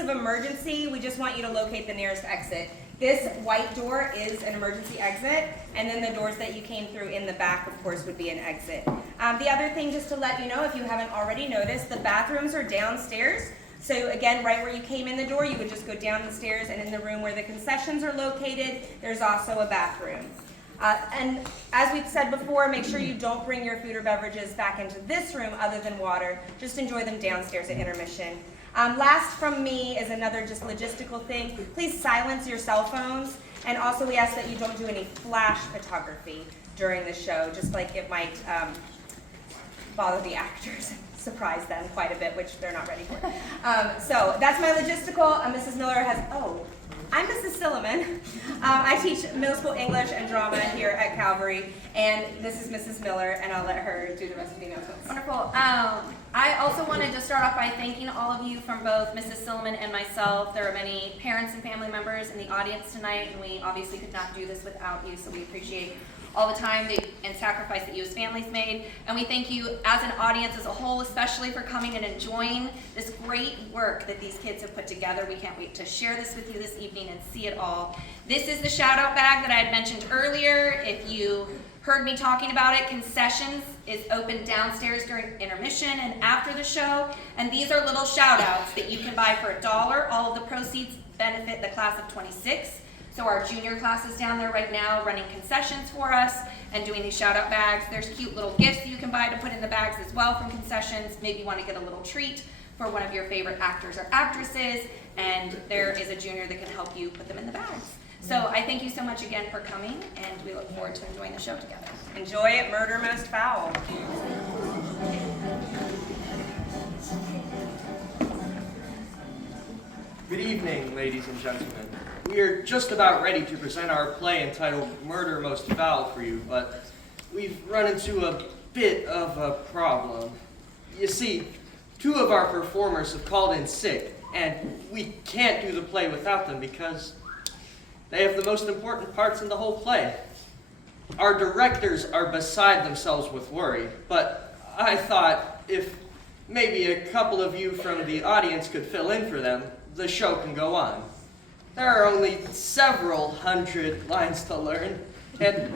of emergency, we just want you to locate the nearest exit. This white door is an emergency exit, and then the doors that you came through in the back, of course, would be an exit. The other thing, just to let you know, if you haven't already noticed, the bathrooms are downstairs. So again, right where you came in the door, you would just go down the stairs, and in the room where the concessions are located, there's also a bathroom. And as we've said before, make sure you don't bring your food or beverages back into this room other than water. Just enjoy them downstairs at intermission. Last from me is another just logistical thing. Please silence your cell phones, and also we ask that you don't do any flash photography during the show, just like it might bother the actors, surprise them quite a bit, which they're not ready for. So that's my logistical. Mrs. Miller has, I'm Mrs. Silliman. I teach middle school English and drama here at Calvary, and this is Mrs. Miller, and I'll let her do the rest of the announcements. Wonderful. I also wanted to start off by thanking all of you from both Mrs. Silliman and myself. There are many parents and family members in the audience tonight, and we obviously could not do this without you, so we appreciate all the time and sacrifice that you as families made. And we thank you as an audience as a whole, especially for coming and enjoying this great work that these kids have put together. We can't wait to share this with you this evening and see it all. This is the shout out bag that I had mentioned earlier. If you heard me talking about it, concessions is open downstairs during intermission and after the show. And these are little shout outs that you can buy for $1. All of the proceeds benefit the class of 26. So our junior class is down there right now running concessions for us and doing these shout out bags. There's cute little gifts that you can buy to put in the bags as well from concessions. Maybe you want to get a little treat for one of your favorite actors or actresses, and there is a junior that can help you put them in the bags. So I thank you so much again for coming, and we look forward to enjoying the show together. Enjoy it, murder most foul. Good evening, ladies and gentlemen. We are just about ready to present our play entitled Murder Most Foul for you, but we've run into a bit of a problem. You see, 2 of our performers have called in sick, and we can't do the play without them because they have the most important parts in the whole play. Our directors are beside themselves with worry, but I thought if maybe a couple of you from the audience could fill in for them, the show can go on. There are only several hundred lines to learn, and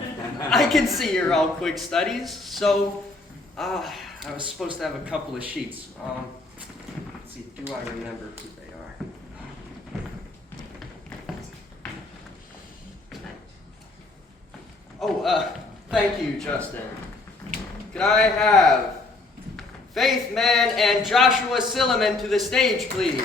I can see you're all quick studies, so I was supposed to have a couple of sheets. Let's see, do I remember who they are? Thank you, Justin. Could I have Faith Mann and Joshua Silliman to the stage, please?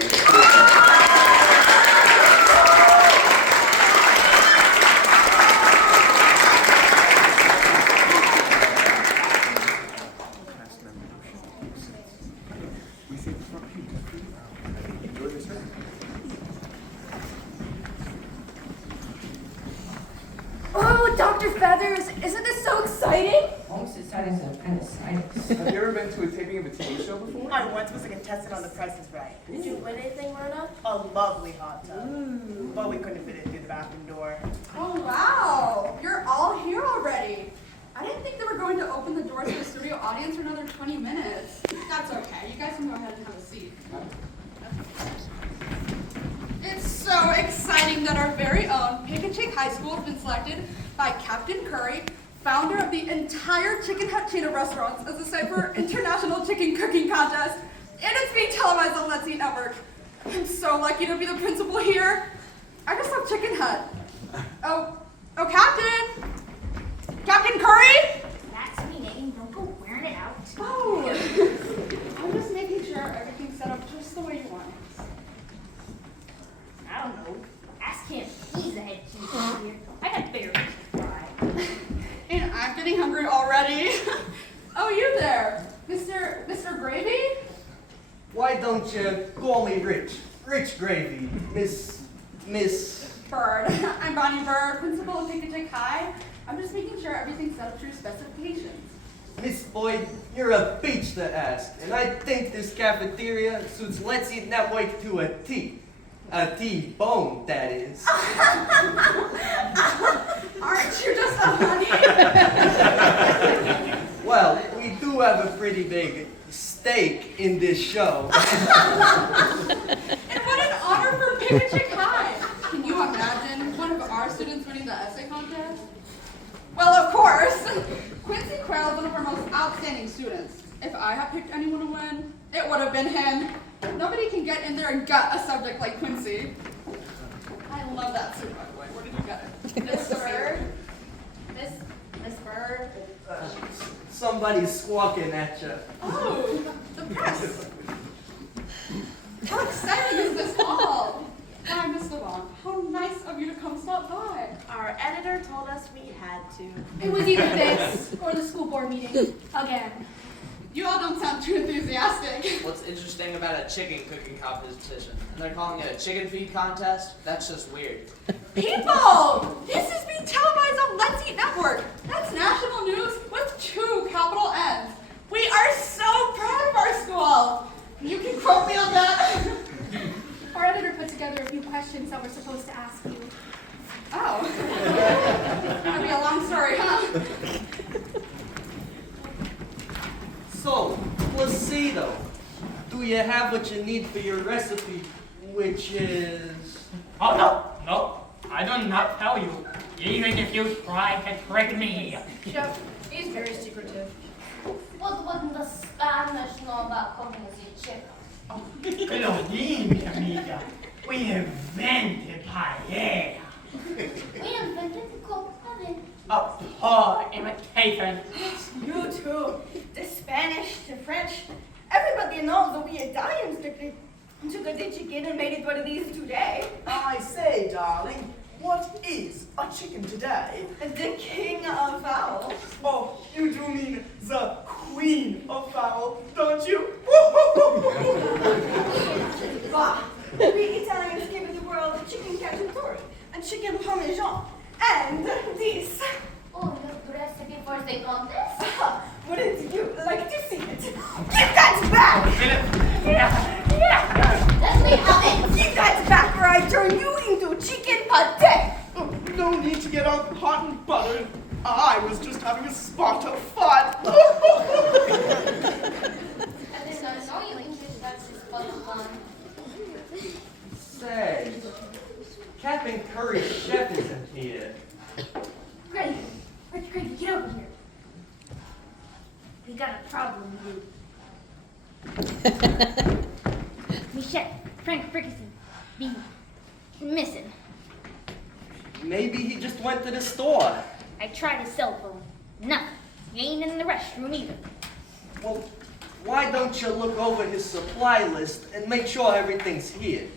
Oh, Dr. Feathers, isn't this so exciting? Most exciting is appendicitis. Have you ever been to a taping of a TV show before? I once was a contestant on The Price is Right. Did you win anything, Myrna? A lovely hot tub. But we couldn't fit it through the bathroom door. Oh, wow. You're all here already. I didn't think they were going to open the doors to the studio audience for another 20 minutes. That's okay. You guys can go ahead and have a seat. It's so exciting that our very own Pick-and-Shake High School has been selected by Captain Curry, founder of the entire Chicken Hut chain of restaurants, as the site for International Chicken Cooking Contest, and it's being televised on Let's Eat Network. I'm so lucky to be the principal here. I just love Chicken Hut. Oh, Captain! Captain Curry? That's me, Nate. Don't go wearing it out. Oh, I'm just making sure everything's set up just the way you want it. I don't know. Ask him. He's the head cheese here. I got bigger fish to fry. And I'm getting hungry already. Oh, you there, Mr. Gravy? Why don't you call me Rich? Rich Gravy, Miss... Bird. I'm Bonnie Bird, principal of Pick-and-Shake High. I'm just making sure everything's set up to your specifications. Miss Boyd, you're a peach to ask, and I think this cafeteria suits Let's Eat Network to a T. A T-bone, that is. Aren't you just a honey? Well, we do have a pretty big stake in this show. And what an honor Chick High. Can you imagine one of our students winning the essay contest? Well, of course. Quincy Quayle is one of our most outstanding students. If I had picked anyone to win, it would have been him. Nobody can get in there and gut a subject like Quincy. I love that suit, by the way. Where did you get it? Miss Bird? Miss Bird? Somebody's squawking at you. Oh, the press. How exciting is this all? Why, Miss Devon, how nice of you to come stop by. Our editor told us we had to. It was either this or the school board meeting. Again. You all don't sound too enthusiastic. What's interesting about a chicken cooking competition? And they're calling it a chicken feed contest? That's just weird. People! This is being televised on Let's Eat Network. That's national news with 2 capital N's. We are so proud of our school. You can quote me on that. Our editor put together a few questions that we're supposed to ask you. Oh. That'll be a long story, huh? So, let's see though. Do you have what you need for your recipe, which is... Oh, no, I do not tell you, even if you try to trick me. Chef, he's very secretive. What would the Spanish know about cooking the chicken? Claudine, amiga, we invented paella. We invented the cook oven. A poor imitation. You too. The Spanish, the French. Everybody knows that we Italians took a chicken and made it what it is today. I say, darling, what is a chicken today? The king of fowl. Oh, you do mean the queen of fowl, don't you? Bah! We Italians gave the world a chicken cacciatore, a chicken parmesan, and this. Oh, the recipe for the contest? Wouldn't you like to see it? Give that back! Let me have it! Give that back or I turn you into chicken pate! Oh, no need to get all hot and buttered. I was just having a spot of fun. I did not know you included that as part of fun. Say, Captain Curry's chef isn't here. Grady, Grady, get over here. We got a problem, Michelle, Frank Ferguson, be missing. Maybe he just went to the store. I tried his cell phone. Nothing. He ain't in the restroom either. Well, why don't you look over his supply list and make sure everything's here?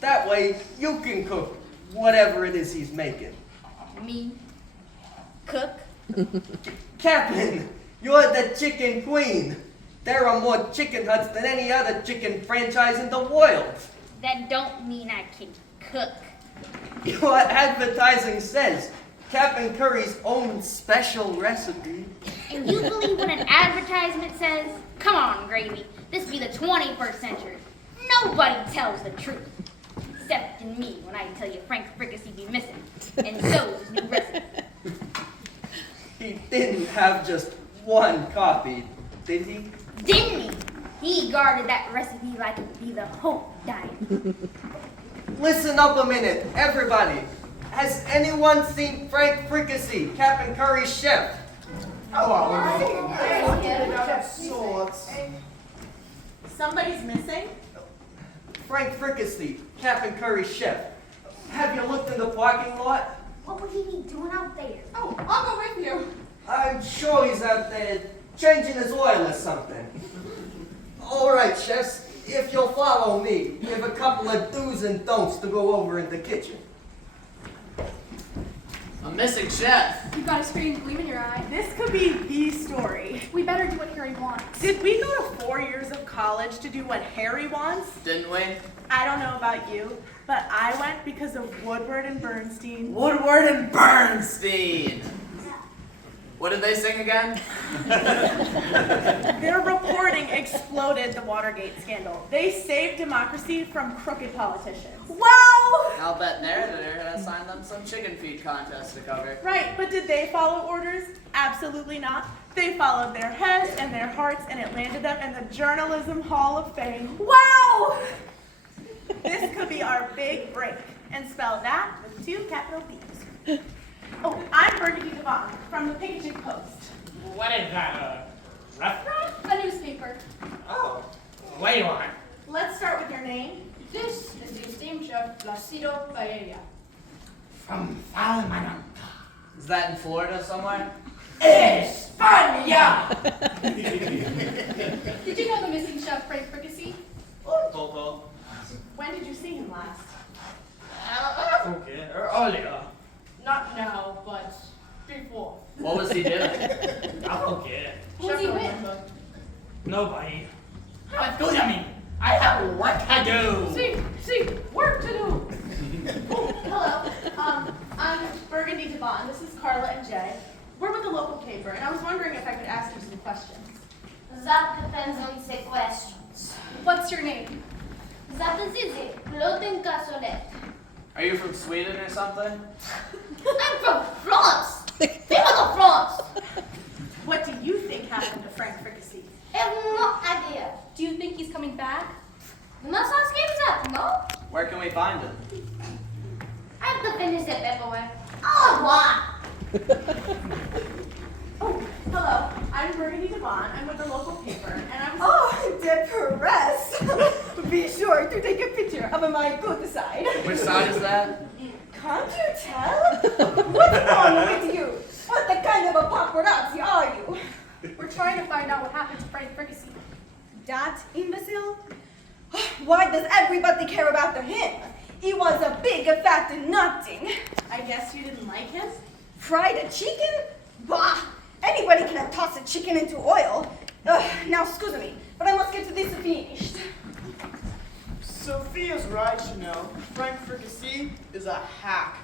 That way, you can cook whatever it is he's making. Me? Cook? Captain, you're the chicken queen. There are more chicken huts than any other chicken franchise in the world. That don't mean I can cook. Your advertising says Captain Curry's own special recipe. And you believe what an advertisement says? Come on, Gravy. This be the 21st century. Nobody tells the truth. Except in me when I tell you Frank Fricassee be missing. And so's his new recipe. He didn't have just one copy, did he? Didn't he? He guarded that recipe like it be the Hope Diamond. Listen up a minute, everybody. Has anyone seen Frank Fricassee, Captain Curry's chef? Of sorts. Somebody's missing? Frank Fricassee, Captain Curry's chef. Have you looked in the parking lot? What would he be doing out there? Oh, I'll go with you. I'm sure he's out there changing his oil or something. All right, chefs, if you'll follow me, we have a couple of do's and don'ts to go over in the kitchen. A missing chef. You got a screen gleam in your eye. This could be the story. We better do what Harry wants. Did we go to 4 years of college to do what Harry wants? Didn't we? I don't know about you, but I went because of Woodward and Bernstein. Woodward and Bernstein. What did they sing again? Their reporting exploded the Watergate scandal. They saved democracy from crooked politicians. Wow! I'll bet their editor had assigned them some chicken feed contest to cover. Right, but did they follow orders? Absolutely not. They followed their heads and their hearts, and it landed them in the Journalism Hall of Fame. Wow! This could be our big break and spell that with 2 capital P's. Oh, I'm Burgundy Devon from the Picketing Post. What is that, a restaurant? A newspaper. Oh, what do you want? Let's start with your name. This is the esteemed chef Placido Paella. From Salamanca. Is that in Florida somewhere? España! Did you know the missing chef Frank Fricassee? Toto. When did you see him last? Okay, earlier. Not now, but before. What was he doing? Okay. Who's he with? Nobody. Excuse me. I have work to do. See, work to do. Oh, hello. I'm Burgundy Devon. This is Carla and Jay. We're with the local paper, and I was wondering if I could ask you some questions. That depends on the questions. What's your name? That is easy. Floating cassoulet. Are you from Sweden or something? I'm from France. People of France. What do you think happened to Frank Fricassee? I have no idea. Do you think he's coming back? You must ask him that, no? Where can we find him? I have to finish the paperwork. Oh, what? Oh, hello. I'm Burgundy Devon. I'm with the local paper, and I was... Oh, de press. Be sure to take a picture of my good side. Which side is that? Can't you tell? What's wrong with you? What the kind of a paparazzi are you? We're trying to find out what happened to Frank Fricassee. That imbecile? Why does everybody care about him? He was a big fat nothing. I guess you didn't like him? Fried a chicken? Bah! Anybody can toss a chicken into oil. Now, excuse me, but I must get this finished. Sophia's right, you know. Frank Fricassee is a hack.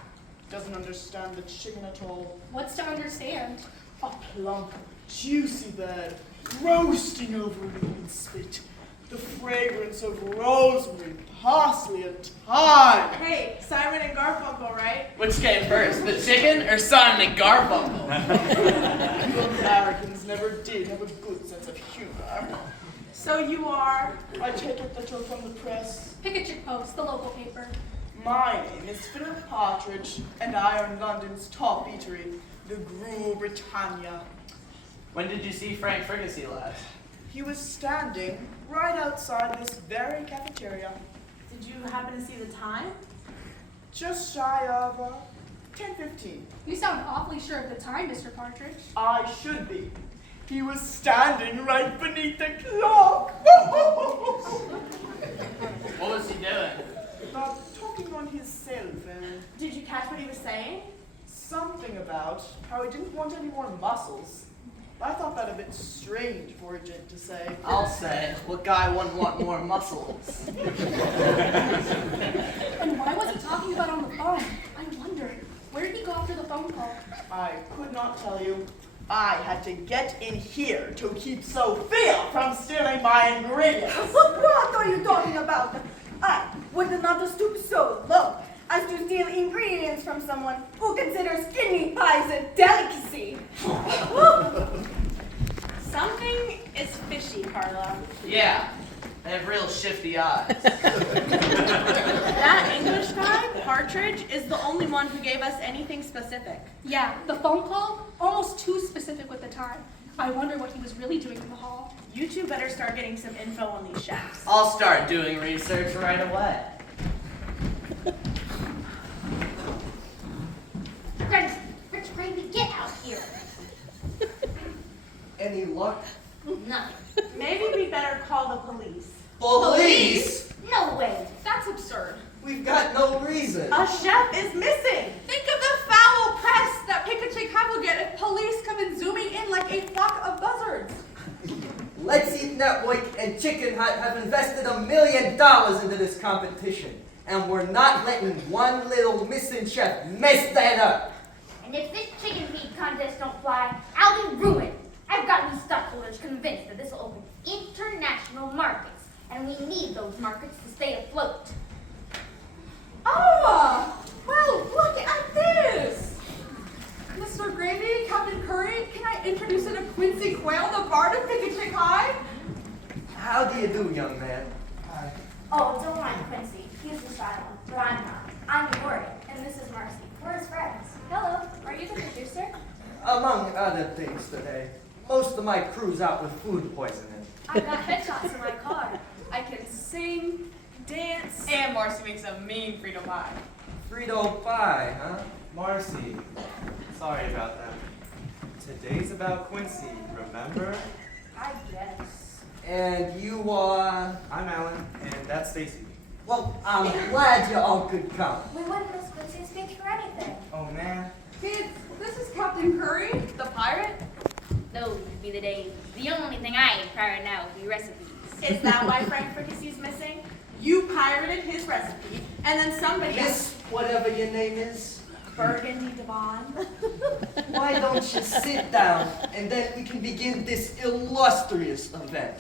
Doesn't understand the chicken at all. What's to understand? A plump, juicy bird, roasting over an open spit. The fragrance of rosemary, parsley, and thyme. Hey, Simon and Garfunkel, right? Which came first, the chicken or Simon and Garfunkel? You Americans never did have a good sense of humor. So you are? I take it that you're from the press. Picketing Post, the local paper. My name is Philip Partridge, and I own London's top eatery, the Grue Britannia. When did you see Frank Fricassee last? He was standing right outside this very cafeteria. Did you happen to see the time? Just shy of 10:15. You sound awfully sure of the time, Mr. Partridge. I should be. He was standing right beneath the clock. What was he doing? Talking on his cell phone. Did you catch what he was saying? Something about how he didn't want any more muscles. I thought that a bit strange for a gent to say. I'll say, what guy wouldn't want more muscles? And why was he talking about on the phone? I wonder, where did he go after the phone call? I could not tell you. I had to get in here to keep Sophia from stealing my ingredients. What are you talking about? I would not stoop so low as to steal ingredients from someone who considers kidney pies a delicacy. Something is fishy, Carla. Yeah, they have real shifty eyes. That English guy, Partridge, is the only one who gave us anything specific. Yeah, the phone call, almost too specific with the time. I wonder what he was really doing in the hall. You two better start getting some info on these chefs. I'll start doing research right away. Rich Gravy, get out here. Any luck? Nothing. Maybe we better call the police. Police? No way. That's absurd. We've got no reason. A chef is missing. Think of the foul press that Picketing will get if police come in zooming in like a flock of buzzards. Let's Eat Network and Chicken Hut have invested $1 million into this competition, and we're not letting one little missing chef mess that up. And if this chicken feed contest don't fly, I'll be ruined. I've got me stockholders convinced that this will open international markets, and we need those markets to stay afloat. Oh, well, look at this. Mr. Gravy, Captain Curry, can I introduce you to Quincy Quayle, the bard of Picketing High? How do you do, young man? Oh, don't mind Quincy. He's the silent. But I'm among other things today. Most of my crew's out with food poisoning. I got headshots in my car. I can sing, dance, And Marcy makes a mean Frito pie. Frito pie, huh? Marcy, sorry about that. Today's about Quincy, remember? I guess. And you are... I'm Alan, and that's Stacy. Well, I'm glad you all could come. We wouldn't miss Quincy's speech for anything. Oh man. Kids, this is Captain Curry. The pirate? Those would be the days. The only thing I eat prior now would be recipes. Is that why Frank Fricassee's missing? You pirated his recipe, and then somebody else. Miss whatever your name is, Burgundy Devon. why don't you sit down and then we can begin this illustrious event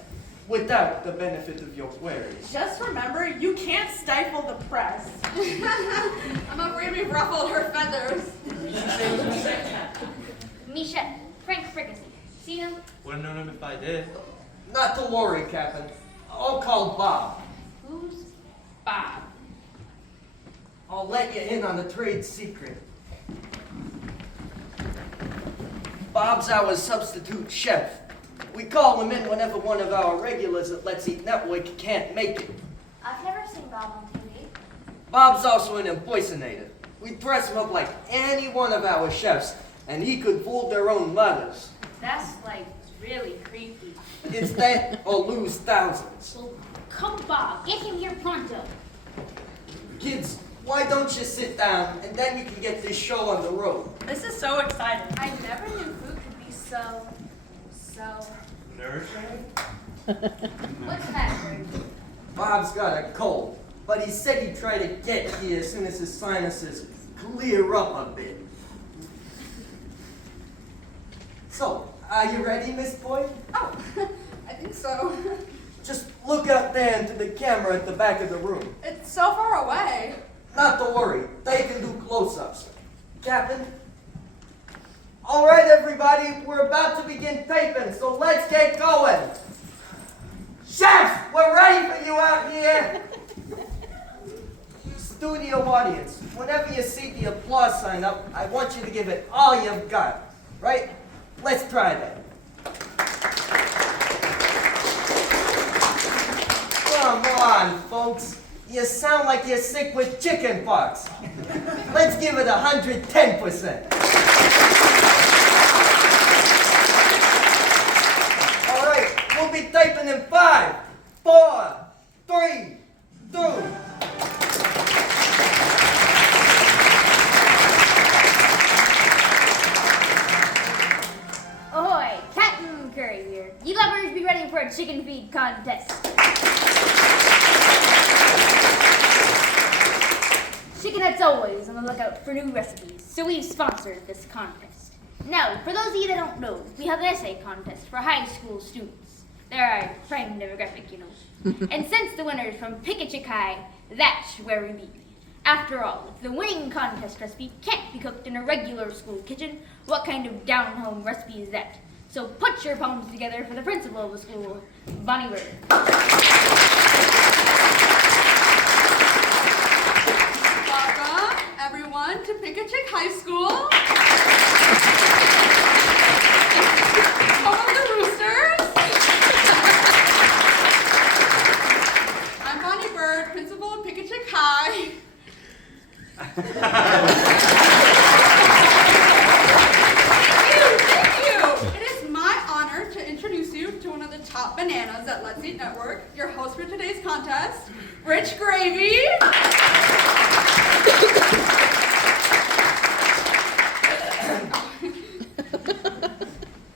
without the benefit of your queries. Just remember, you can't stifle the press. I'm afraid we've ruffled her feathers. Michelle, Frank Fricassee. See him? Wouldn't known him if I did. Not to worry, Captain. I'll call Bob. Who's Bob? I'll let you in on a trade secret. Bob's our substitute chef. We call him in whenever one of our regulars at Let's Eat Network can't make it. I've never seen Bob on TV. Bob's also an impersonator. We dress him up like any one of our chefs, and he could fool their own mothers. That's like really creepy. It's that or lose thousands. Well, come Bob, get him here pronto. Kids, why don't you sit down and then you can get this show on the road? This is so exciting. I never knew food could be so Nourishing? What's that, Greg? Bob's got a cold, but he said he'd try to get here as soon as his sinuses clear up a bit. So, are you ready, Miss Boyd? Oh, I think so. Just look out there into the camera at the back of the room. It's so far away. Not to worry, they can do close-ups. Captain? All right, everybody, we're about to begin taping, so let's get going. Chefs, we're ready for you out here. Studio audience, whenever you see the applause sign up, I want you to give it all you've got, right? Let's try that. Come on, folks. You sound like you're sick with chicken pox. Let's give it 110%. All right, we'll be taping in 5, 4, 3, 2. Ahoy, Captain Curry here. You lovers be ready for a chicken feed contest. Chicken Hut's always on the lookout for new recipes, so we've sponsored this contest. Now, for those of you that don't know, we have an essay contest for high school students. They're our prime demographic, you know. And since the winner's from Pick-a-Chick High, that's where we be. After all, if the winning contest recipe can't be cooked in a regular school kitchen, what kind of down-home recipe is that? So put your palms together for the principal of the school, Bonnie Bird. Welcome, everyone, to Pick-a-Chick High School. Home of the Roosters. I'm Bonnie Bird, principal of Pick-a-Chick High. Thank you. It is my honor to introduce you to one of the top bananas at Let's Eat Network, your host for today's contest, Rich Gravy.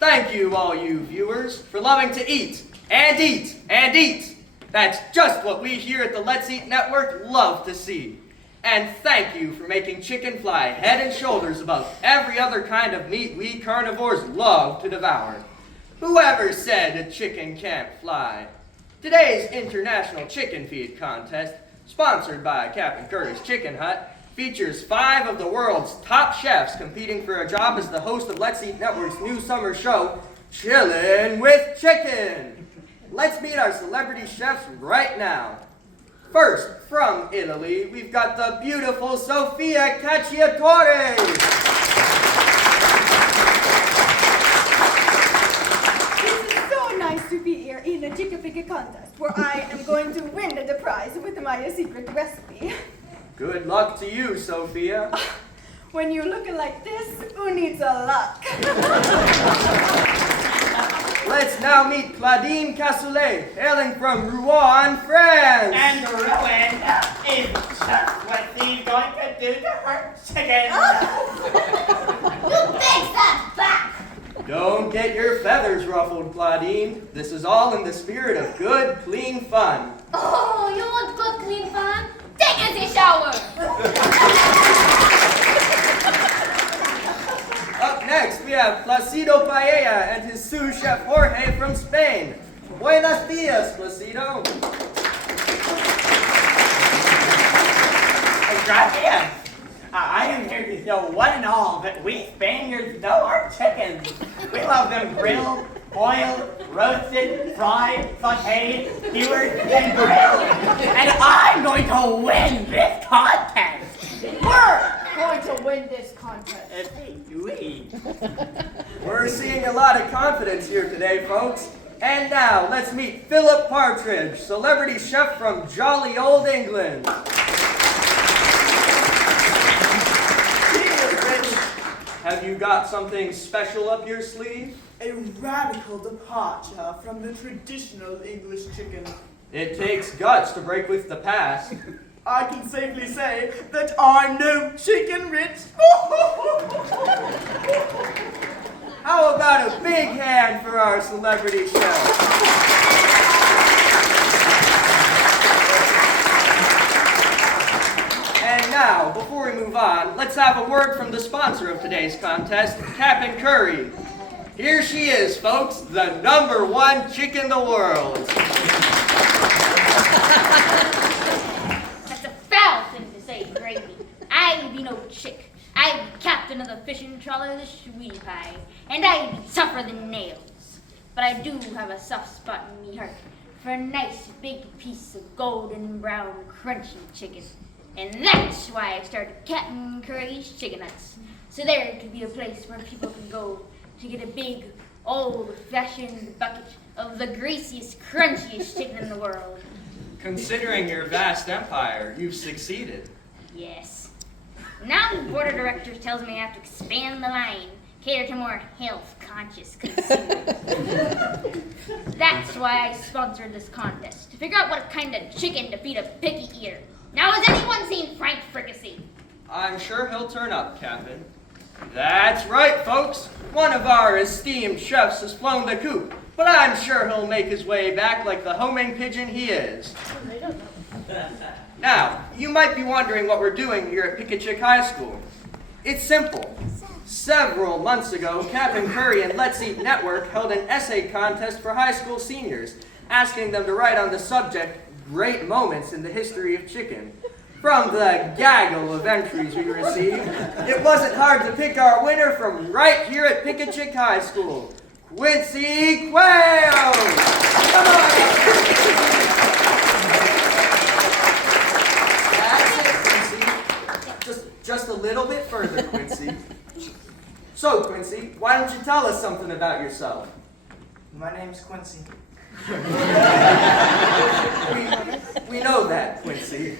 Thank you, all you viewers, for loving to eat, and eat, and eat. That's just what we here at the Let's Eat Network love to see. And thank you for making chicken fly head and shoulders above every other kind of meat we carnivores love to devour. Whoever said a chicken can't fly? Today's International Chicken Feed Contest, sponsored by Captain Curry's Chicken Hut, features 5 of the world's top chefs competing for a job as the host of Let's Eat Network's new summer show, Chillin' with Chicken. Let's meet our celebrity chefs right now. First, from Italy, we've got the beautiful Sofia Cacciatore. big contest where I am going to win the prize with my secret recipe. Good luck to you, Sophia. When you look like this, who needs a luck? Let's now meet Claudine Cassoulet, hailing from Rouen, France. And Rowan is just what he's going to do to her chicken. You fix that back! Don't get your feathers ruffled, Claudine. This is all in the spirit of good, clean fun. Oh, you want good, clean fun? Take a shower! Up next, we have Placido Paella and his sous chef Jorge from Spain. Buenos dias, Placido. Gracias. I am here to show one and all that we Spaniards know our chickens. We love them grilled, boiled, roasted, fried, sauteed, skewered, and grilled. And I'm going to win this contest. We're going to win this contest. We're seeing a lot of confidence here today, folks. And now, let's meet Philip Partridge, celebrity chef from jolly old England. Have you got something special up your sleeve? A radical departure from the traditional English chicken. It takes guts to break with the past. I can safely say that I'm no chicken rich. How about a big hand for our celebrity chef? And now, before we move on, let's have a word from the sponsor of today's contest, Cap'n Curry. Here she is, folks, the #1 chick in the world. That's a foul thing to say, Gravy. I be no chick. I be captain of the fishing trawler, the Sweetie Pie, and I be tougher than nails. But I do have a soft spot in me heart for a nice big piece of golden brown crunchy chicken. And that's why I started Captain Curry's Chicken Nuts, so there could be a place where people can go to get a big, old-fashioned bucket of the greasiest, crunchiest chicken in the world. Considering your vast empire, you've succeeded. Yes. Now the board of directors tells me I have to expand the line, cater to more health-conscious consumers. That's why I sponsored this contest, to figure out what kind of chicken to feed a picky eater. Now, has anyone seen Frank Fricassee? I'm sure he'll turn up, Captain. That's right, folks. One of our esteemed chefs has flown the coop, but I'm sure he'll make his way back like the homing pigeon he is. Now, you might be wondering what we're doing here at Pickett High School. It's simple. Several months ago, Captain Curry and Let's Eat Network held an essay contest for high school seniors, asking them to write on the subject, great moments in the history of chicken. From the gaggle of entries we received, it wasn't hard to pick our winner from right here at Pickett High School, Quincy Quayle! Come on! That's it, Quincy. Just a little bit further, Quincy. So, Quincy, why don't you tell us something about yourself? My name's Quincy. We know that, Quincy.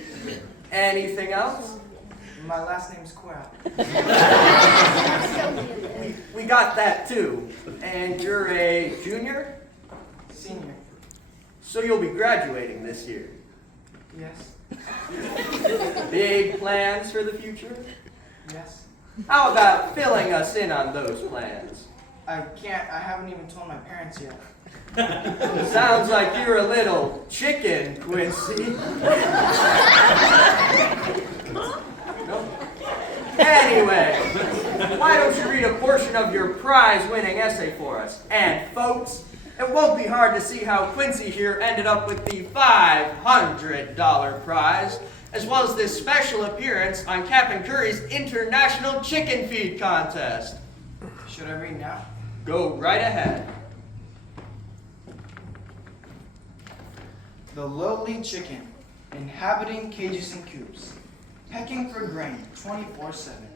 Anything else? My last name's Quayle. We got that too. And you're a junior? Senior. So you'll be graduating this year? Yes. Big plans for the future? Yes. How about filling us in on those plans? I haven't even told my parents yet. Sounds like you're a little chicken, Quincy. No? Anyway, why don't you read a portion of your prize-winning essay for us? And folks, it won't be hard to see how Quincy here ended up with the $500 prize, as well as this special appearance on Captain Curry's International Chicken Feed Contest. Should I read now? Go right ahead. The lowly chicken, inhabiting cages and coops, pecking for grain 24/7,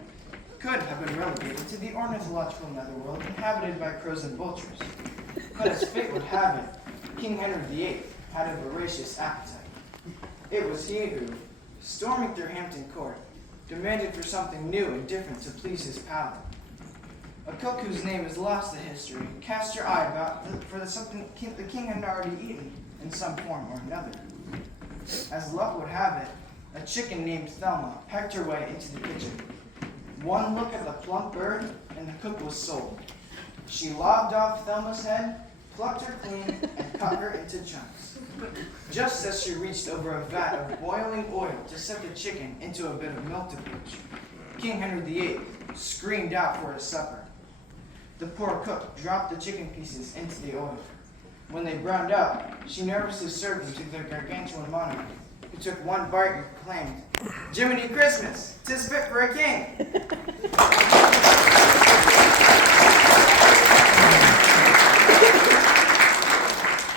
could have been relegated to the ornithological netherworld inhabited by crows and vultures. But as fate would have it, King Henry VIII had a voracious appetite. It was he who, storming through Hampton Court, demanded for something new and different to please his palate. A cook whose name is lost to history cast your eye about for something the king had already eaten in some form or another. As luck would have it, a chicken named Thelma pecked her way into the kitchen. One look at the plump bird, and the cook was sold. She lobbed off Thelma's head, plucked her clean, and cut her into chunks. Just as she reached over a vat of boiling oil to set the chicken into a bit of milk to bleach, King Henry VIII screamed out for his supper. The poor cook dropped the chicken pieces into the oil. When they browned up, she nervously served them to their gargantuan monarch, who took one bite and proclaimed, "Jiminy Christmas, 'tis fit for a king."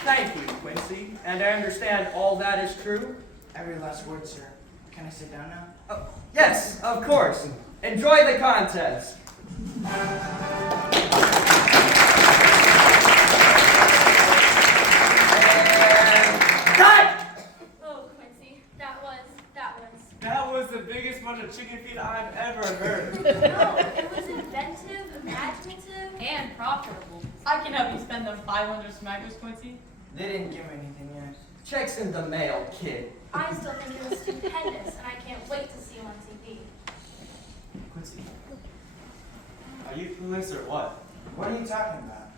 Thank you, Quincy. And I understand all that is true? Every last word, sir. Can I sit down now? Oh, yes, of course. Enjoy the contest. Oh, Quincy, That was the biggest bunch of chicken feet I've ever heard. No, it was inventive, imaginative, And profitable. I can help you spend them 500 smackers, Quincy. They didn't give me anything yet. Checks in the mail, kid. I still think it was stupendous, and I can't wait to see you on TV. Quincy, are you clueless or what? What are you talking about?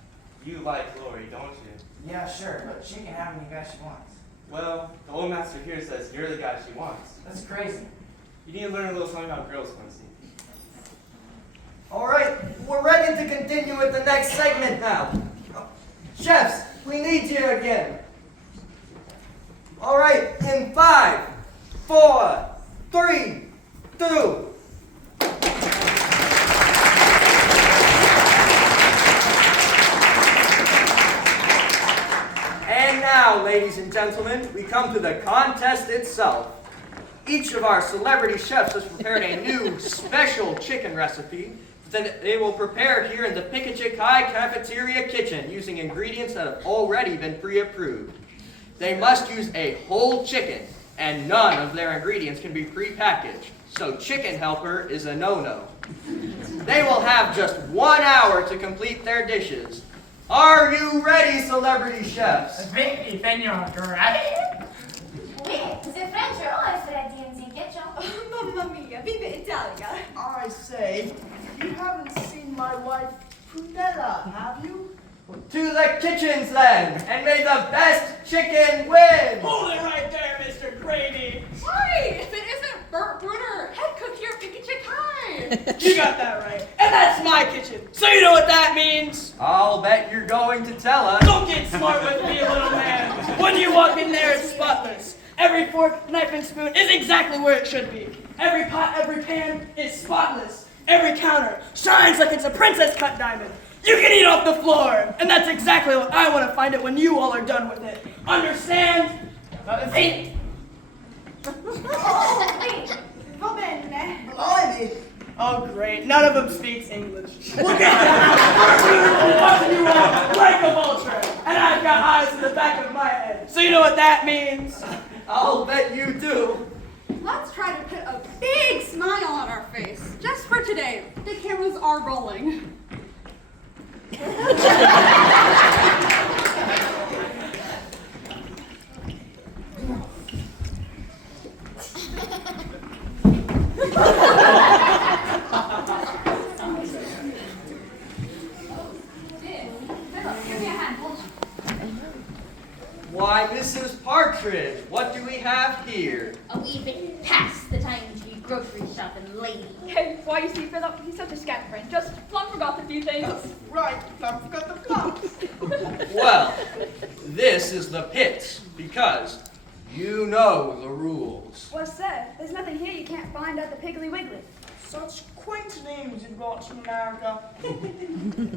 You like Lori, don't you? Yeah, sure, but she can have any guy she wants. Well, the old master here says you're the guy she wants. That's crazy. You need to learn a little something about girls, Quincy. All right, we're ready to continue with the next segment now. Chefs, we need you again. All right, in 5, 4, 3, 2. And now, ladies and gentlemen, we come to the contest itself. Each of our celebrity chefs has prepared a new special chicken recipe that they will prepare here in the Pickachik High Cafeteria kitchen using ingredients that have already been pre-approved. They must use a whole chicken, and none of their ingredients can be pre-packaged, so chicken helper is a no-no. They will have just 1 hour to complete their dishes. Are you ready, celebrity chefs? Oui, senor, ready? Oui, the French are always ready in the kitchen. Mamma mia, vive Italia. I say, you haven't seen my wife Prunella, have you? To the kitchens then, and may the best chicken win! Hold it right there, Mr. Gravy. Why? If it isn't Bert Bruder, head cook here at Pickachik High. You got that right. And that's my kitchen. So you know what that means? I'll bet you're going to tell us. Don't get smart with me, little man. When you walk in there, it's spotless. Every fork, knife, and spoon is exactly where it should be. Every pot, every pan is spotless. Every counter shines like it's a princess cut diamond. You can eat off the floor, and that's exactly what I want to find it when you all are done with it. Understand? See? Va bene. Blimey. Oh, great. None of them speaks English. Look at that! Watching you all like a vulture, and I've got eyes in the back of my head. So you know what that means? I'll bet you do. Let's try to put a big smile on our face. Just for today, the cameras are rolling. Why, Mrs. Partridge, what do we have here? A wee bit past the time to be grocery shopping, lady. Hey, why you see, Philip? He's such a scatterbrain. Just Plum forgot a few things. Right, I forgot the plums. Well, this is the pit, because you know the rules. What's that? There's nothing here you can't find at the Piggly Wiggly. Such quaint names you've got in America.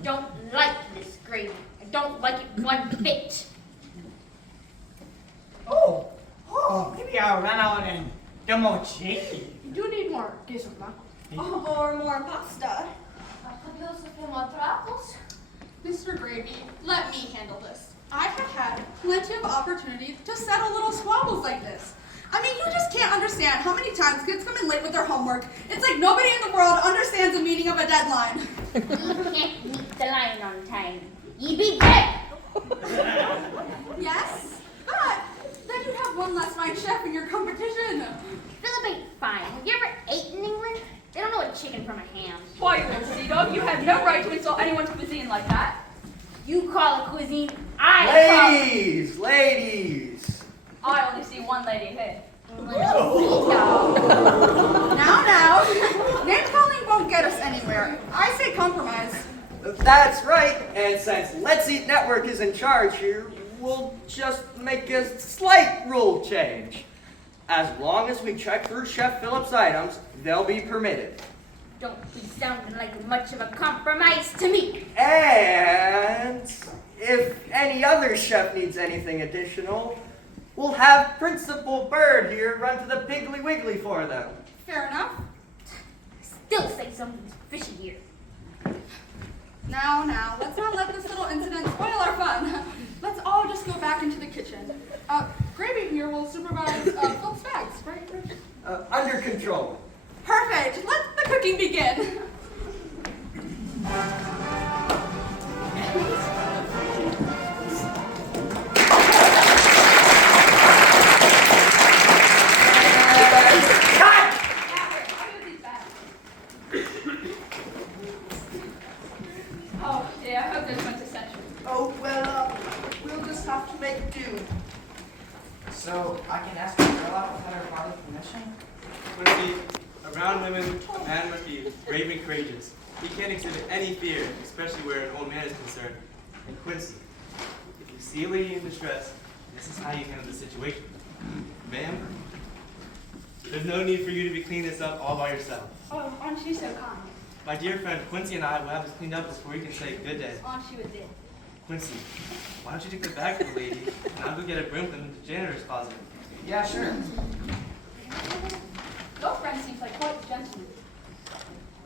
Don't like this gravy. I don't like it one bit. Oh, maybe I'll run out and get more cheese. You do need more quesadilla. Or more pasta. Could you also fill more apples? Mr. Gravy, let me handle this. I have had plenty of opportunity to settle little squabbles like this. I mean, you just can't understand how many times kids come in late with their homework. It's like nobody in the world understands the meaning of a deadline. You can't meet the line on time. You be dead. Yes, but then you'd have one less fine chef in your competition. Philip ain't fine. Have you ever ate in England? They don't know a chicken from a ham. Why, you little sea dog, you have no right to insult anyone's cuisine like that. You call it cuisine, I Ladies! I only see one lady here. Now, name calling won't get us anywhere. I say compromise. That's right, and since Let's Eat Network is in charge here, we'll just make a slight rule change. As long as we check through Chef Philip's items, they'll be permitted. Don't be sounding like much of a compromise to me. And if any other chef needs anything additional, we'll have Principal Bird here run to the Piggly Wiggly for them. Fair enough. Still say something's fishy here. Now, let's not let this little incident spoil our fun. Let's all just go back into the kitchen. Gravy here will supervise Philip's bags, right? Under control. Perfect. Let the cooking begin. Oh, dear, I hope this went to century. Oh, well, we'll just have to make do. So I can ask a girl out without her father's permission? Quincy, around women, a man must be brave and courageous. He can't exhibit any fear, especially where an old man is concerned. And Quincy, if you see a lady in distress, this is how you handle the situation. Ma'am, there's no need for you to be cleaning this up all by yourself. Oh, aren't you so kind? My dear friend Quincy and I will have this cleaned up before you can say good day. Aren't you a dick? Quincy, why don't you take the bag for the lady, and I'll go get a broom from the janitor's closet. Yeah, sure. Your friend seems like quite a gentleman.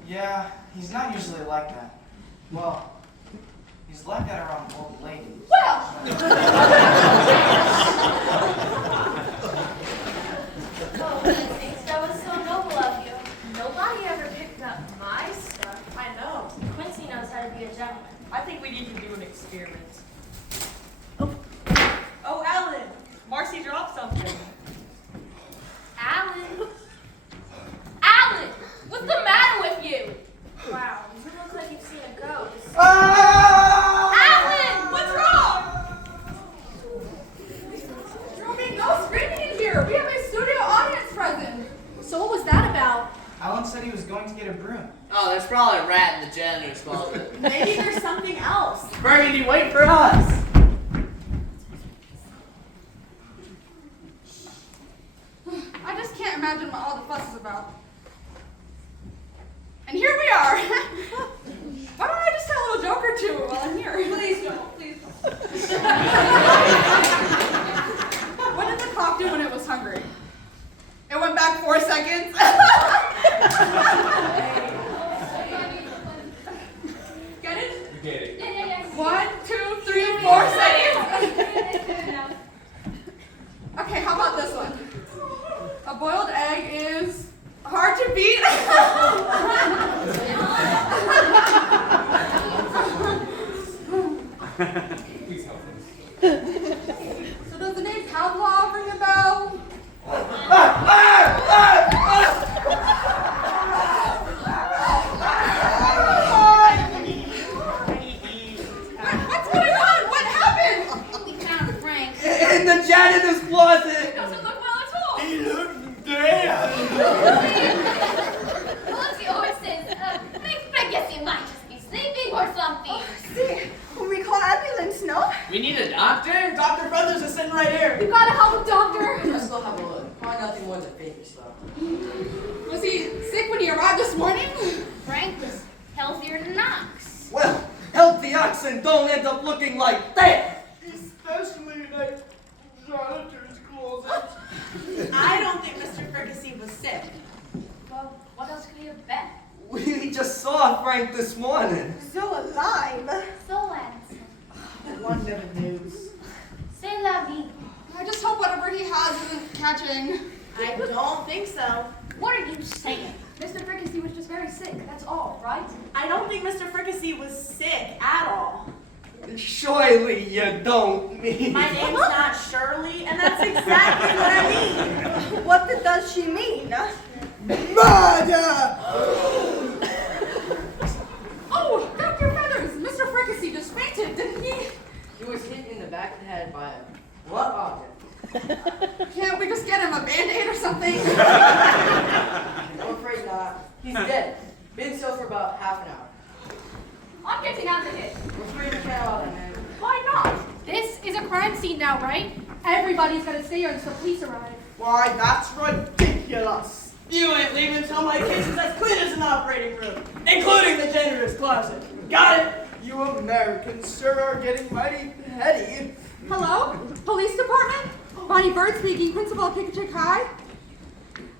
Yeah, he's not usually like that. Well, he's like that around old ladies. Well! Oh, Quincy, that was so noble of you. Nobody ever picked up my stuff. I know. Quincy knows how to be a gentleman. I think we need to do an experiment. Oh, Ellen, Marcy dropped something. Alan! Alan! What's the matter with you? Wow, you look like you've seen a ghost. Alan! What's wrong? Dropping no screaming in here. We have a studio audience present. So what was that about? Alan said he was going to get a broom. Oh, there's probably a rat in the janitor's closet. Maybe there's something else. Burgundy, wait for us! I just can't imagine what all the fuss is about. And here we are. Why don't I just tell a little joke or two while I'm here? Please don't, please don't. What did the clock do when it was hungry? It went back 4 seconds. Get it? You get it. Yeah. 1, 2, 3, 4 seconds. Okay, how about this one? A boiled egg is hard to beat. Please help us. So does the name Pavlov ring a bell? What's going on? What happened? We found Frank. In the janitor's closet! It doesn't look well at all. He looked dead! Lucy always says, I guess he might just be sleeping or something. See, we call ambulance, no? We need a doctor? Dr. Brothers is sitting right here. You gotta help a doctor. Let's go have a look. Probably nothing more than finger stuff. Was he sick when he arrived this morning? Frank was healthier than Knox. Well, healthy oxen don't end up looking like that! Especially in that janitor's closet. I don't think Mr. Ferguson was sick. Well, what else could he have been? We just saw Frank this morning. So alive. So handsome. One never knows. C'est la vie. I just hope whatever he has isn't catching. I don't think so. What are you saying? Mr. Fricassee was just very sick, that's all, right? I don't think Mr. Fricassee was sick at all. Surely you don't mean. My name's not Shirley, and that's exactly what I mean. What does she mean? Murder! Oh, Dr. Feathers, Mr. Fricassee just fainted, didn't he? He was hit in the back of the head by what object? Can't we just get him a Band-Aid or something? I'm afraid not. He's dead. Been so for about half an hour. I'm getting out of here. We're free to care about that man. Why not? This is a crime scene now, right? Everybody's gonna stay here until the police arrive. Why, that's ridiculous. You ain't leaving until my kitchen's as clean as an operating room, including the janitor's closet. Got it? You Americans sure are getting mighty petty. Hello? Police department? Bonnie Bird speaking, principal of Pickachik High.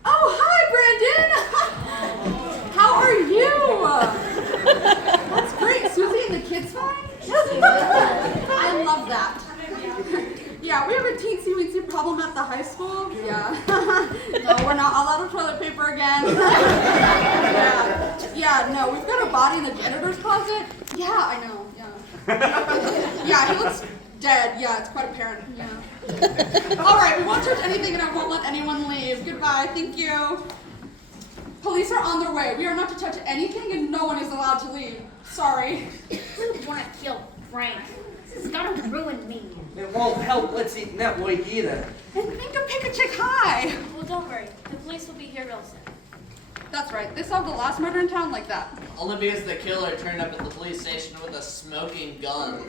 Oh, hi, Brandon! How are you? That's great. Susie and the kids fine? I love that. Yeah, we have a teensy-weensy problem at the high school. Yeah. No, we're not all out of toilet paper again. Yeah, no, we've got a body in the janitor's closet. Yeah, I know, yeah. Yeah, he looks dead. Yeah, it's quite apparent. Yeah. All right, we won't touch anything and I won't let anyone leave. Goodbye, thank you. Police are on their way. We are not to touch anything and no one is allowed to leave. Sorry. You want to kill Frank? This is gonna ruin me. It won't help let's eat that way either. And think of Pickachik High. Well, don't worry. The police will be here real soon. That's right. They solved the last murder in town like that. Only because the killer turned up at the police station with a smoking gun.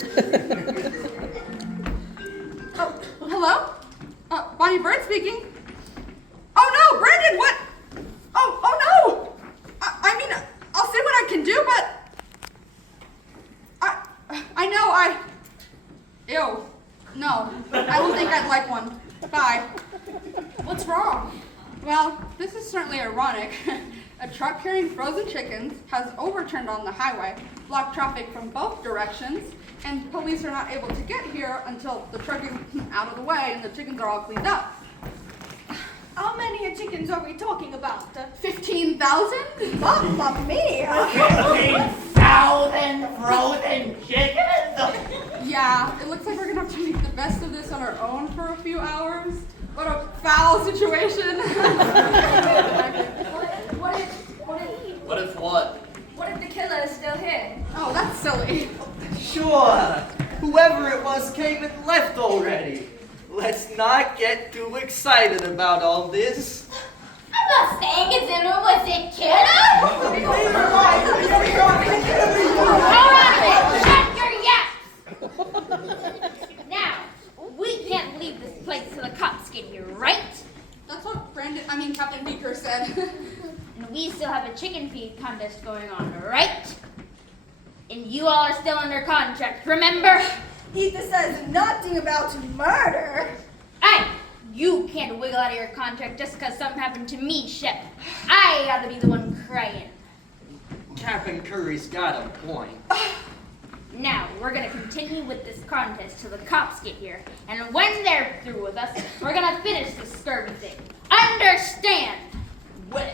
Oh, hello? Bonnie Bird speaking. Oh no, Brandon, what? Oh no! I mean, I'll say what I can do, but I know ew. No, I don't think I'd like one. Bye. What's wrong? Well, this is certainly ironic. A truck carrying frozen chickens has overturned on the highway, blocked traffic from both directions, and police are not able to get here until the truck is out of the way and the chickens are all cleaned up. How many chickens are we talking about? 15,000? Mamma mia! 15,000 frozen chickens? Yeah, it looks like we're gonna have to make the best of this on our own for a few hours. What a foul situation. What if what? What if the killer is still here? Oh, that's silly. Sure. Whoever it was came and left already. Let's not get too excited about all this. I'm not saying it's in room with the killer. Hold on a minute. Shut your yaps. Now, we can't leave this place till the cops get here, right? That's what Captain Beaker said. And we still have a chicken feed contest going on, right? And you all are still under contract, remember? He says nothing about murder. Hey, you can't wiggle out of your contract just because something happened to me, Shep. I gotta be the one crying. Captain Curry's got a point. Now, we're gonna continue with this contest till the cops get here. And when they're through with us, we're gonna finish this scurvy thing. Understand? Well,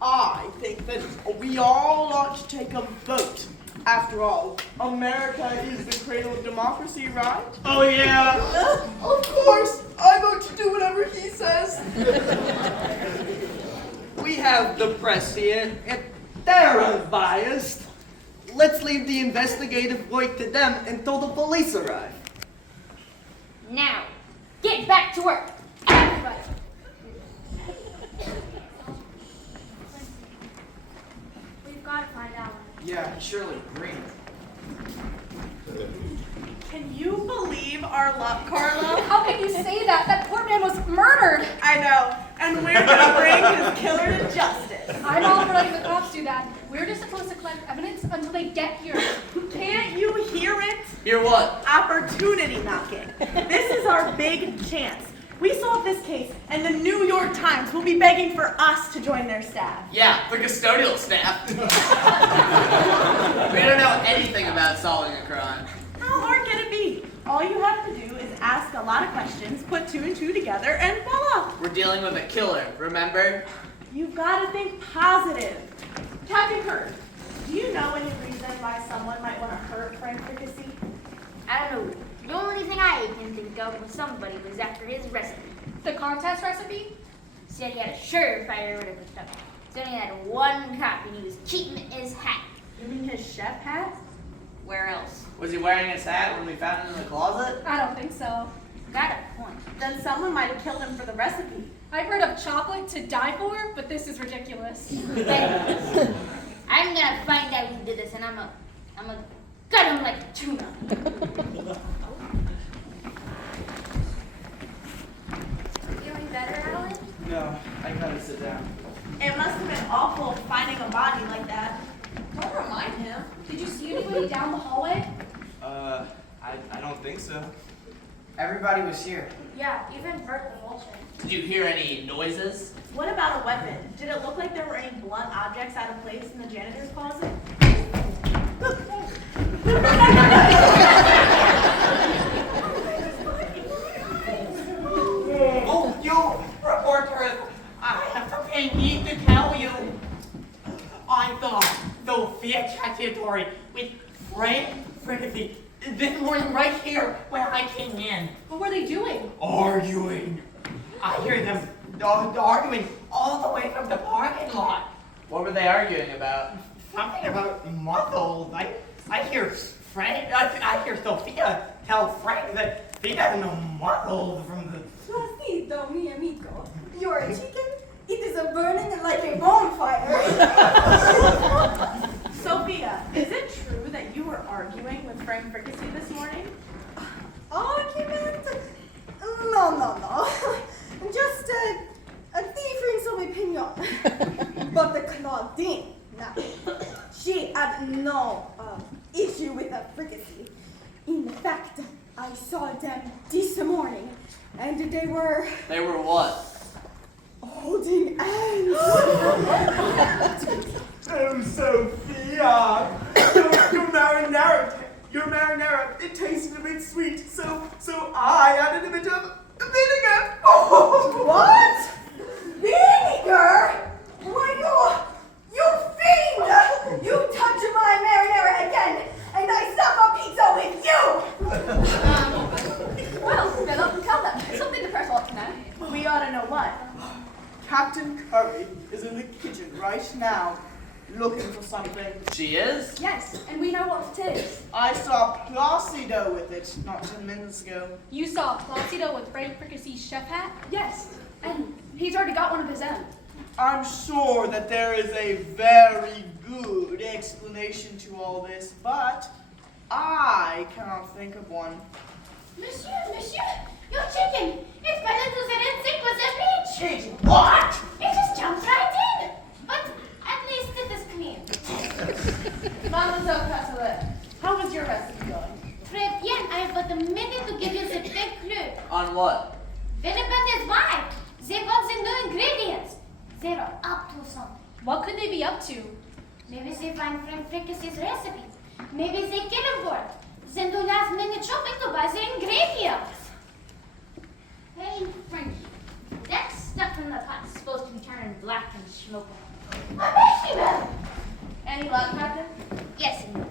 I think that we all ought to take a vote. After all, America is the cradle of democracy, right? Oh, yeah. Of course, I vote to do whatever he says. We have the press here, and they're unbiased. Let's leave the investigative work to them until the police arrive. Now, get back to work. Everybody. We've got to find out. Yeah, surely green. Can you believe our luck, Carlo? How can you say that? That poor man was murdered. I know, and we're gonna bring his killer to justice. I'm all for letting the cops do that. We're just supposed to collect evidence until they get here. Can't you hear it? Hear what? Opportunity knocking. This is our big chance. We solve this case, and the New York Times will be begging for us to join their staff. Yeah, the custodial staff. We don't know anything about solving a crime. How hard can it be? All you have to do is ask a lot of questions, put 2 and 2 together, and voila! We're dealing with a killer, remember? You've got to think positive. Captain Kirk, do you know any reason why someone might want to hurt Frank Fricassee? I don't know. The only thing I can think of was somebody was after his recipe. The contest recipe? Said he had a surefire whatever stuff. He only had 1 copy and he was keeping it in his hat. You mean his chef hat? Where else? Was he wearing his hat when we found it in the closet? I don't think so. Got a point. Then someone might have killed him for the recipe. I've heard of chocolate to die for, but this is ridiculous. Anyways, I'm gonna find out who did this and I'm gonna gut him like tuna. Feeling better, Alan? No, I gotta sit down. It must have been awful finding a body like that. Don't remind him. Did you see anybody down the hallway? I don't think so. Everybody was here. Yeah, even Bert the vulture. Did you hear any noises? What about a weapon? Did it look like there were any blunt objects out of place in the janitor's closet? Oh, you reporters, I have something need to tell you. I thought Sophia category with Frank Fricassee this morning right here where I came in. What were they doing? Arguing. I hear them arguing all the way from the parking lot. What were they arguing about? Something about muscles. I hear Frank. I hear Sophia tell Frank that he has no muscles from the. Suavito, mi amigo. You're a chicken? It is a burning like a bonfire. Sophia, is it true that you were arguing with Frank Fricassee this morning? Argument? No. Just a difference of opinion. But the Claudine, now, she had no issue with the Fricassee. In fact, I saw them this morning, and they were They were what? holding hands. Oh, Sophia! Your marinara, it tasted a bit sweet, so I added a bit of vinegar. Oh! What? Vinegar? Why, you fiend! You touch my marinara again, and I stop a pizza with you! Well, Philip, tell them. Something to press on tonight. We ought to know what. Captain Curry is in the kitchen right now, looking for something. She is? Yes, and we know what it is. I saw Placido with it not 10 minutes ago. You saw Placido with Frank Fricassee's chef hat? Yes, and he's already got one of his own. I'm sure that there is a very good explanation to all this, but I cannot think of one. Monsieur, your chicken! It's better to sit in sick with a beach! Chicken, what? It just jumps right in! But at least it is clean. Mademoiselle Castellet, how is your recipe going? Très bien, I have but a minute to give you the big clue. On what? Philippa is right. They want the new ingredients. They are up to something. What could they be up to? Maybe they find Frank Fricassee's recipe. Maybe they kill him for it. Then do last minute shopping to buy the ingredients. Hey, Frankie, that stuff in the pot is supposed to be turning black and smoking. I bet she will. Any luck, Captain? Yes, indeed.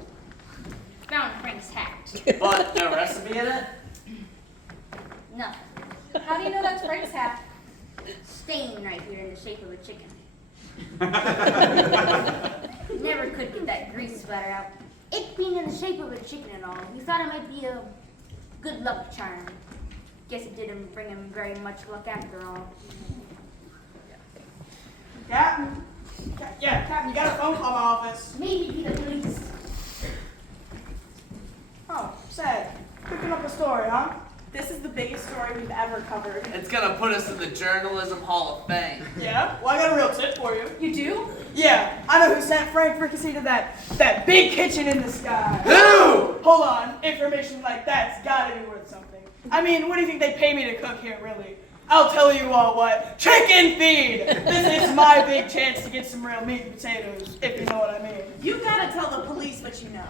Found Frank's hat. But no recipe in it? Nothing. How do you know that's Frank's hat? Stain right here in the shape of a chicken. Never could get that grease splatter out. It being in the shape of a chicken and all, we thought it might be a good luck charm. Guess it didn't bring him very much luck after all. Captain? Yeah, Captain, you got a phone call my office. Maybe be the police. Oh, say, picking up a story, huh? This is the biggest story we've ever covered. It's gonna put us in the Journalism Hall of Fame. Yeah? Well, I got a real tip for you. You do? Yeah, I know who sent Frank Fricassee to that big kitchen in the sky. Who? Hold on, information like that's gotta be worth something. I mean, what do you think they pay me to cook here, really? I'll tell you all what. Chicken feed! This is is my big chance to get some real meat and potatoes, if you know what I mean. You gotta tell the police what you know.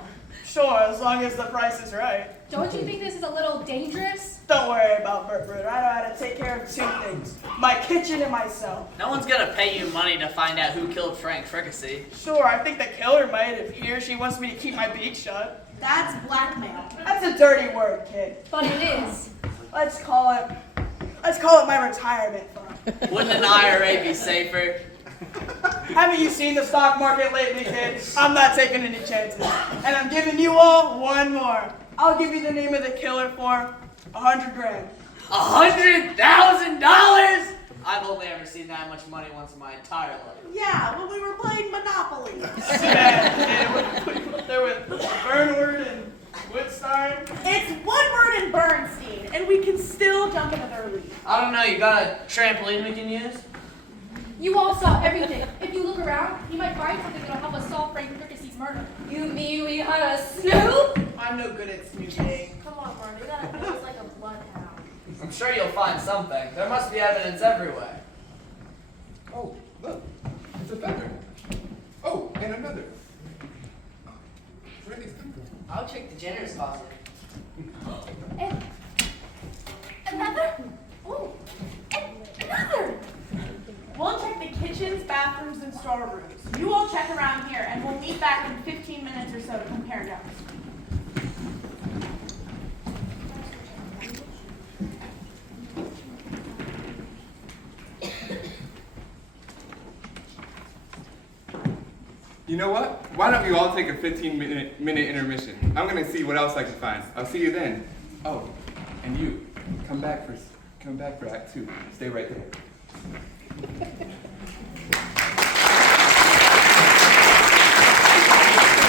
Sure, as long as the price is right. Don't you think this is a little dangerous? Don't worry about Bert Bruder. I know how to take care of two things. My kitchen and myself. No one's gonna pay you money to find out who killed Frank Fricassee. Sure, I think the killer might if he or she wants me to keep my beak shut. That's blackmail. That's a dirty word, kid. But it is. Let's call it my retirement fund. Wouldn't an IRA be safer? Haven't you seen the stock market lately, kid? I'm not taking any chances. And I'm giving you all one more. I'll give you the name of the killer for $100 grand. $100,000? I've only ever seen that much money once in my entire life. Yeah, when we were playing Monopoly. Yeah, there with Bernward and Woodstein. It's Woodward and Bernstein, and we can still jump into their league. I don't know, you got a trampoline we can use? You all saw everything. If you look around, you might find something that'll help us solve Frank Fricassee's murder. You mean we had a snoop? I'm no good at snooping. Come on, Marty, we gotta do this like a bloodhound. I'm sure you'll find something. There must be evidence everywhere. Oh, look. It's a feather. Oh, and another. Where did these come from? I'll check the janitor's closet. And another? Oh, and another! We'll check the kitchens, bathrooms, and storerooms. You all check around here, and we'll meet back in 15 minutes or so to compare notes. You know what? Why don't we all take a 15-minute intermission? I'm gonna see what else I can find. I'll see you then. Oh, and you, come back for Act 2. Stay right there.